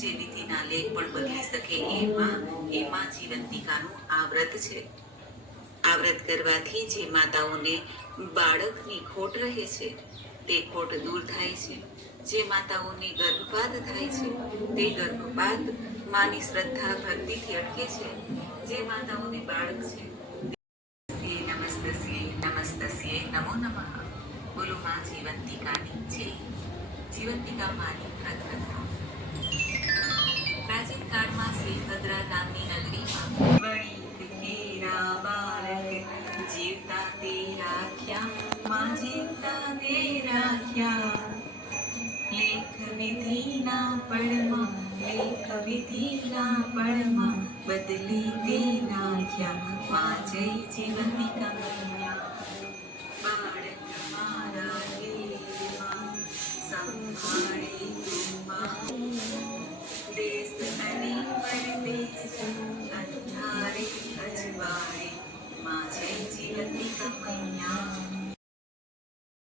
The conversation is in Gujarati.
જે વિધિના લેખ પણ બદલી શકે એમાં જીવંતિકાનું આ વ્રત છે. આ વ્રત કરવાથી જે માતાઓને બાળકની ખોટ રહે છે તે ખોટ દૂર થાય છે. જે માતાઓને ગર્ભપાત થાય છે તે ગર્ભપાત માની શ્રદ્ધા ભક્તિથી અટકે છે. જે માતાઓને બાળક છે નમસ્તસ્યે નમસ્તસ્યે નમો નમઃ. બોલો માં જીવંતિકાની જય. જીવંતિકા માની વ્રત કથા. પ્રાચીન કાળમાં શ્રીભદ્રા નામની નગરીમાં વળી કેરા બાળક જીવતા તે રાખ્યા, માં જીવતા તે રાખ્યા. લેખ વિધિના પળમાં, લેખ વિધિના પળમાં બદલી તે નાખ્યા, માં જય જીવંતિકા મૈયા. બાળક મારા દેહમાં સંભાળે તું માં, દેશ અને પરદેશ અંધારે અજવાળે